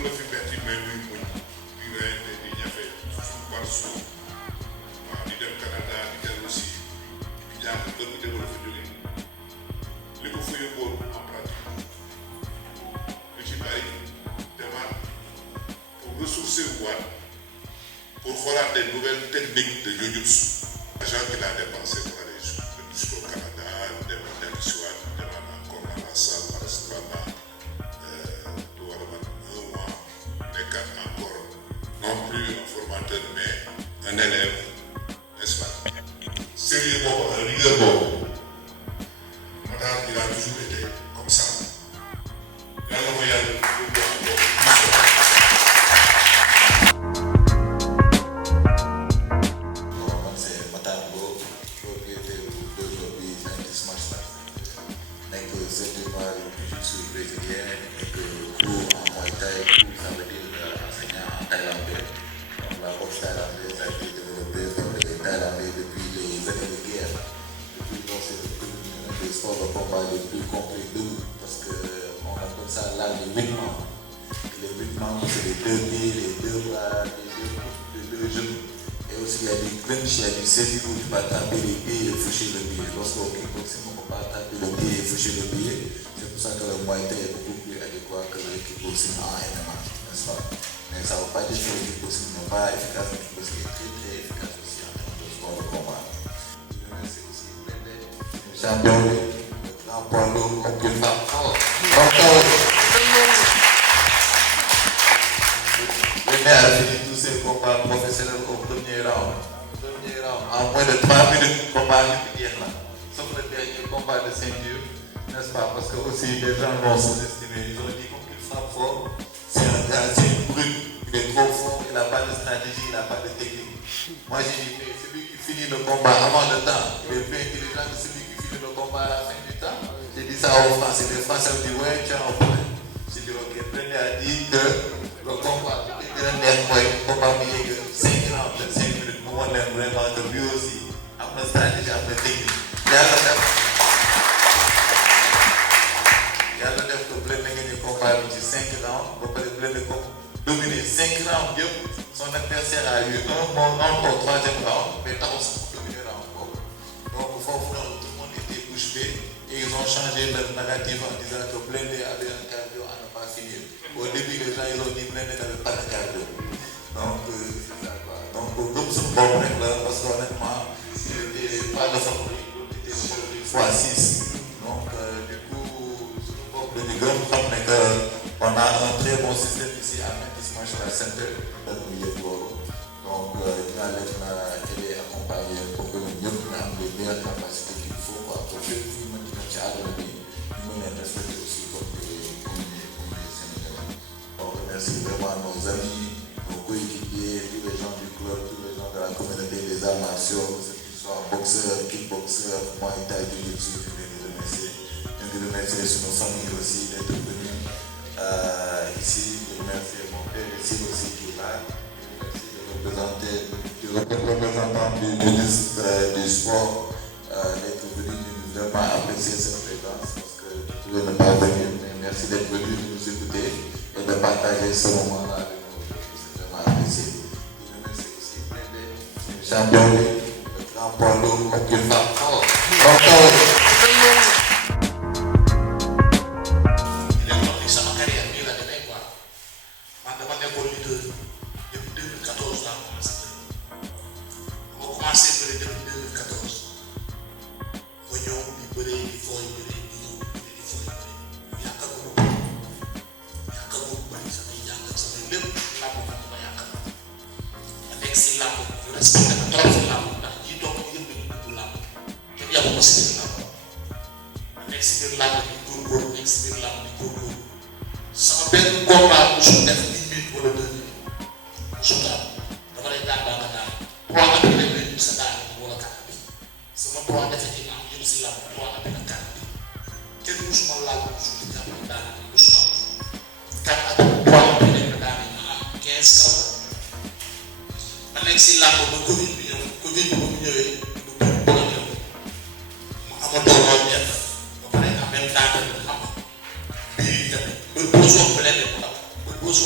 loolu la fi metti mais muy muñ di reyante di ñafe par suuf waaw di dem Canada di dellu si di jàng kër gi déwén la fa jógee li ko fa yóbboon en pratique lu ci bari demaat pour ressourcer waat pour xoolaat des nouvelles techniques de jujutsu. L'argent qu'il a dépensé pour aller jusqu'au Canada, dem si waat demaat encore à la salle pendant lu war a mat 1 mois nekkaat encore non plus un formateur mais un élève, n'est-ce pas? Sérieux boobu rigueur boobu Matar il a toujours été comme ça yàlla ko yàlla yóbbu encore il y a du clinch, il y a du semi où tu peux attraper les pieds et faucher le pied. Lorsqu'au kickboxing, on ne peut pas attraper le pied et faucher le pied. C'est pour ça que le Muay Thai est beaucoup plus adéquat que le kickboxing en MMA, n'est-ce pas? Mais ça ne veut pas dire que le kickboxing n'est pas efficace, le kickboxing est très très efficace aussi en termes de sport de combat. Je remercie aussi le champion, le grand poids lourd, comme une femme. Le maire a fini tous ses combats professionnels au premier round. En moins de 3 minutes, combat est là. Sauf le dernier combat de ceinture, n'est-ce pas? Parce que aussi les gens vont sous-estimer. Ils ont dit comme qu'il frappe fort, c'est une brute, il est trop fort, il n'a pas de stratégie, il n'a pas de technique. Moi j'ai dit, mais celui qui finit le combat avant le temps, il est plus intelligent que celui qui finit le combat à la fin du temps. J'ai dit ça aux Français. Les Français ont dit, ouais, tu as un problème. J'ai dit, ok, Prenez a dit que le combat dina neex mooy combat bi yegg 5 rounds 5 minutes mu wan leen vraiment que lui aussi am na stratégie am na technique yàlla def ko Blindé nga ni combat bi ci 5 rounds ba pare Blindé ko dominé 5 rounds yëpp son adversaire a eu un troisième round mais taxaw sax dominé round boobu donc foofu noonu tout le monde était bouche bée et ils ont changé leur narrative en disant que Blindé avait un cardio à ne pas finir. Au début, les gens ils ont dit Blindé n'avait pas de cardio. Donc, c'est ça quoi. Donc, comme ce bon mec là, parce qu'honnêtement, il n'était pas de favori, il était aujourd'hui x6. Donc, du coup, on a un très bon système ici à Memphis Martial Center. Donc, il va être accompagné pour que nous ayons les meilleures capacités qu'il faut pour que nous respecter aussi comme les Sénégalais. On remercie vraiment nos amis, nos coéquipiers, tous les gens du club, tous les gens de la communauté des arts martiaux, que ce soit boxeurs, kickboxeurs, Muay Thai, Jiu-Jitsu, je vais les remercier. Je vais remercier sur nos familles aussi d'être venus ici. Je remercie mon père ici aussi qui est là. Je remercie le représentant du ministre du sport d'être venu vraiment apprécier cette présence parce que tu veux ne pas venir, mais merci d'être venu nous écouter et de partager ce moment-là avec nous. C'est vraiment apprécié. Je remercie aussi Blindé, le champion, le grand poids lourd, comme une femme.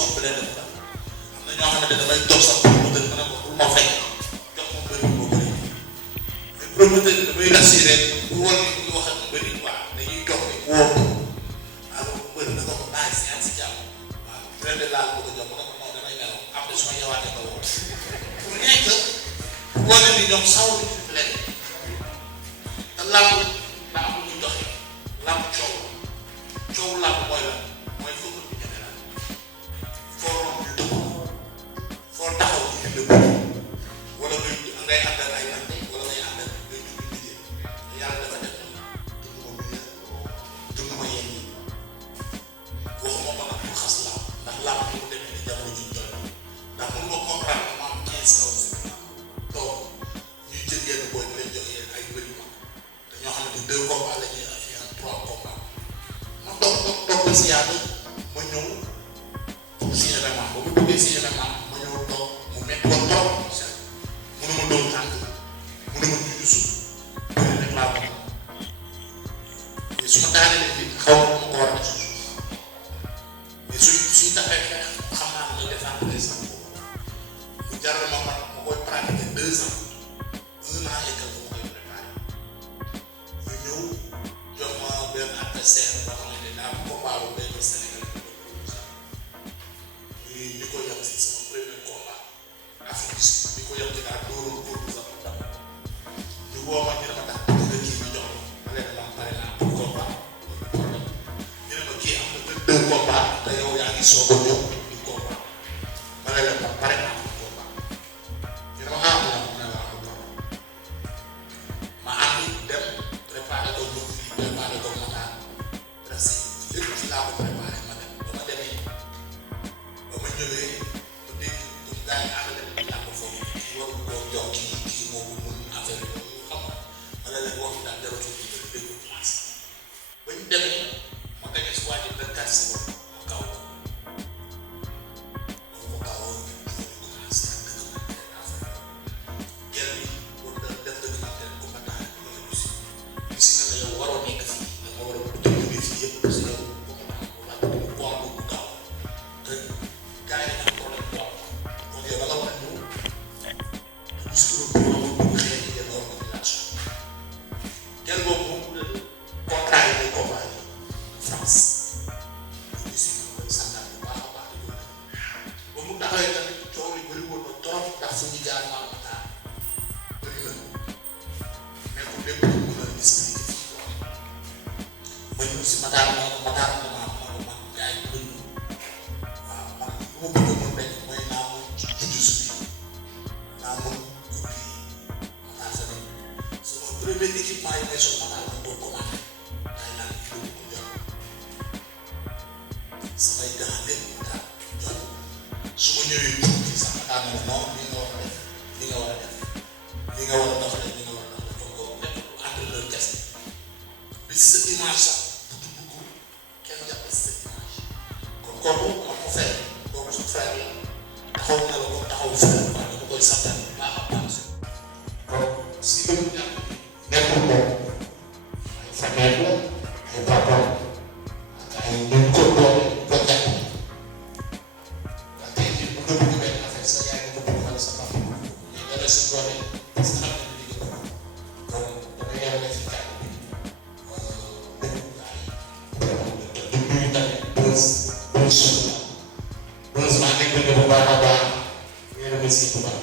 sopp leen def am na ñoo xamante damay toog sax promoteur ma ne ko pour ma fekk jox ma bëri ma bëri mais promoteur bi damay rassuré bu war ni ñu wax ak bëri quoi dañuy toog rek wóor ko alors bëri na ko bàyyi si si jàmm waaw train de laal bëgg a jox ma ne ko non damay nelaw après su ma yeewaatee nga woo pour rien que bu wane ni ñoom sawar nañu fi lekk te làmb daa am lu ñu doxee làmb coow làmb mooy lan mooy foofu bi ñeme la foo romb ñu dëgg foo taxaw ñu indi la wala ngay àndal ay nante wala ngay àndal ngay dugg liggéey te yàlla dafa def dund ma yéen ñi waxuma ko nag pour xas làmb ndax làmb bi mu demee ni jamono ji ñu doon ndax mën nga comprendre ma am 15 kaw si toog ñuy jël yenn booy bi leen jox yéen ay bëri ma te ñoo xamante 2 combats la ñuy affiché 3 combats ma toog ba si yàlla ma ñëw si événement ba mu duggee si événement ma ñëw toog mu métti woon trop mu ne ma doon tànk mu ne ma juju su bëri rek laa bëgg mais su ma daanee bi xaw ma ko war a def mais suñ taxee xeex xam naa ne défendre les ans mu jaral ma koy pratiquer 2 ans 1 an et quelques ma koy préparé ñu ñëw jox ma benn adversaire boo xamante ne daa am combat bu benn Sénégal ñu ko yem si sama premier combat Afrique bi ko yem ci daal dóoroon góor bu sax dam ñu woo ma ñu ne ma tax bëgg nga kii bi jox ma leen ma pare naa pour combat problème ñu ne ma kii am na 2 combat te yow yaa ngi soog a ñëw di combat ma ne leen ma pare naa pour combat ñu ne ma ah ma ne la am combat ma ànd dem préparé ko ñëw fii préparé ko ma naan presque lépp fi laa ko préparé ma dem ba ma demee ba ma ñëwee ba dégg comme gars yi ànd leen di ñàkk foofu kii waru koo jox kii moo ko mun affaire yooyu xam nga ma ne leen wax daal jaratu ñu bëri déglu place ba ñu demee ma gañe si waa ji 24 secondes ma kaw ko ma kawoon ñu commencé ak documentaire affaire guerre bi war na def documentaire combattant yooyu si na la yow waroo nekk fii da nga war a jóge fii yëpp parce que yow combattant bu la ko poids bu gaaw te gars yi dañu am problème poids donc yow da nga war a ñëw dugg si kuréel boobu amul dugg xeex yi yenn organisation guerre boobu moom contrat yi day combat yi France ñu si koy santaan bu baax a baax di ko ba mu taxawee tamit coow li bëri woon na trop ndax fu ñu jaar maa ma taal bëri na nekkul lépp lu mën a expliquer fii quoi ba ñu si mataar ma man gars yi bëri waaw man lu ma bëgg mën rek mooy naa mën jujus bi naa mën ubbi mataar sa dem sama premier équipement yi may sol mataar ma doon commandé day naan ñu ko jox samay gars lépp mataar jox su ma ñëwee tuuti sax mataar na non li nga war a def li nga war a def li nga war a doxalee li nga war a doxalee donc kooku nekk lu entraîneur kese bi si sa image sax dugg kenn jàpp si sa image kon kooku ma ko fay kooku su frère la taxaw na la ko taxaw frère quoi dama koy santal bu baax a baax kon si bëgg ñàkk nekkul moom ay famille la ay papa ak ay ñu ko doole ko jàpp tey jii bu nga bëgg benn affaire sa yaay nga bëgg wala sa papa ñu nga des si doole parce que xam ne li nga bëgg donc dama yàlla ci jàpp bi dëgg gaay du nuyu tamit bës maa ngi bëgg bu baax a baax ngeen remercier bu baax